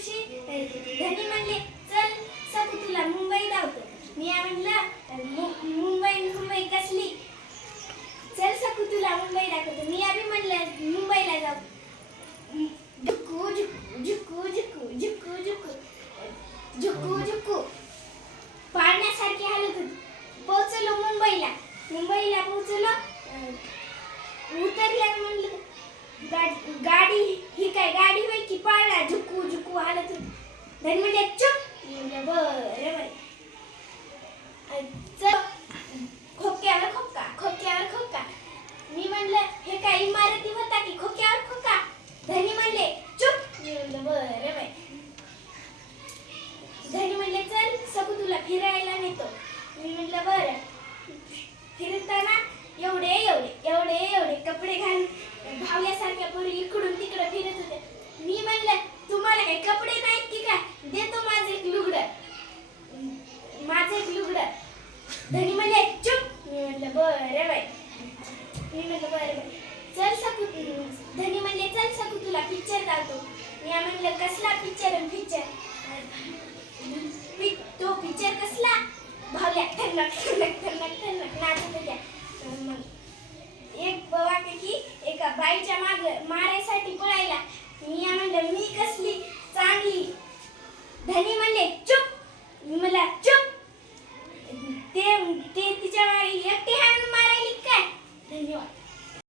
दिवशी धनी म्हणले चल सकू तुला मुंबई धावतो. मी म्हणलं मुंबई मुंबई कसली? चल सकू तुला मुंबई दाखवतो. मी आम्ही म्हणलं मुंबईला जाऊ. झुकू झुकू झुकू झुकू झुकू झुकू झुकू. पाण्यासारखी हालत होती. पोहोचलो मुंबईला. मुंबईला पोहोचलो उतरल्या म्हणलं गाडी धन म्हणजे चुप म्हणलं बरं बाई अं, चल खोक्यावर खोका खोक्यावर खोका. मी म्हणलं हे काय इमारती होता की खोक्यावर खोका? धनी म्हणले चुप. मी म्हणलं बरं बाई. धनी म्हणले चल सकू तुला फिरायला नेतो. मी म्हणलं बरं. फिरताना एवढे एवढे एवढे एवढे कपडे घालून भावल्यासारख्या पोरी इकडून तिकडं फिरत होते धनी म्हणले चुप. मी म्हटलं बरं बाई. मी म्हटलं बरं बाई. चल सकू धनी म्हणले चल सकू तुला पिक्चर दाखवतो मी म्हणलं कसला पिक्चर पिक्चर तो पिक्चर कसला? भावल्या ठरलक ठरलक ठरलक ठरलक नाचत होत्या. मग एक बवापैकी एका बाईच्या माग मारायसाठी पळायला. मी म्हणलं मी कसली चांगली? धनी म्हणले चुप. मला चुप.